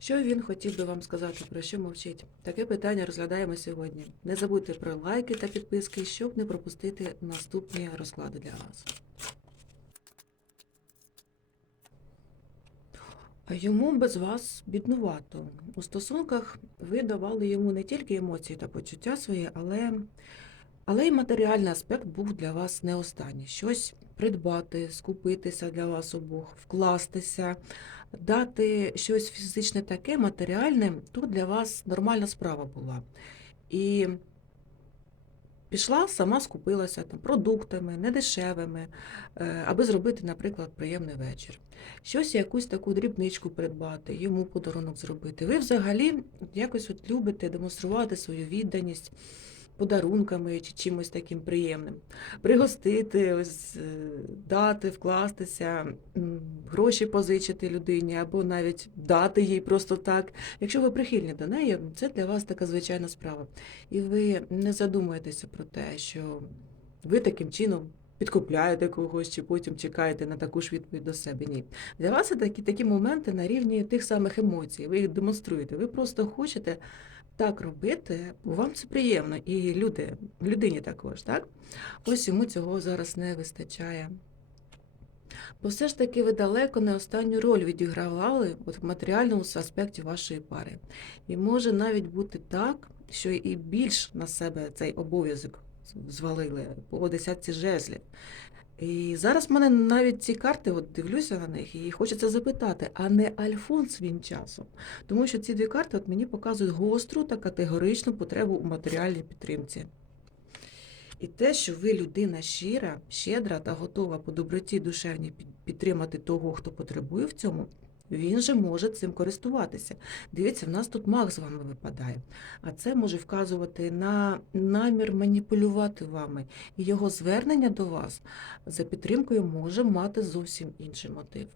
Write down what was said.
Що він хотів би вам сказати, про що мовчить? Таке питання розглядаємо сьогодні. Не забудьте про лайки та підписки, щоб не пропустити наступні розклади для вас. Йому без вас біднувато. У стосунках ви давали йому не тільки емоції та почуття свої, але, але й матеріальний аспект був для вас не останній. Щось придбати, скупитися для вас обох, вкластися, дати щось фізичне таке, матеріальне, то для вас нормальна справа була. І пішла, сама скупилася там, продуктами, недешевими, е, аби зробити, наприклад, приємний вечір. Щось якусь таку дрібничку придбати, йому подарунок зробити. Ви взагалі якось от любите демонструвати свою відданість подарунками чи чимось таким приємним. Пригостити, ось, е, дати, вкластися, гроші позичити людині або навіть дати їй просто так. Якщо ви прихильні до неї, це для вас така звичайна справа. І ви не задумуєтеся про те, що ви таким чином підкупляєте когось, чи потім чекаєте на таку ж відповідь до себе. Ні. Для вас такі, такі моменти на рівні тих самих емоцій. Ви їх демонструєте. Ви просто хочете так робити, бо вам це приємно. І люди, людині також, так? Ось йому цього зараз не вистачає. Бо все ж таки ви далеко не останню роль відігравали от в матеріальному аспекті вашої пари. І може навіть бути так, що і більш на себе цей обов'язок звалили по десятці жезлів. І зараз в мене навіть ці карти, от дивлюся на них, і хочеться запитати, а не Альфонс він часом? Тому що ці дві карти от мені показують гостру та категоричну потребу у матеріальній підтримці. І те, що ви людина щира, щедра та готова по доброті душевній підтримати того, хто потребує в цьому, він же може цим користуватися. Дивіться, в нас тут маг з вами випадає. А це може вказувати на намір маніпулювати вами. І його звернення до вас за підтримкою може мати зовсім інший мотив.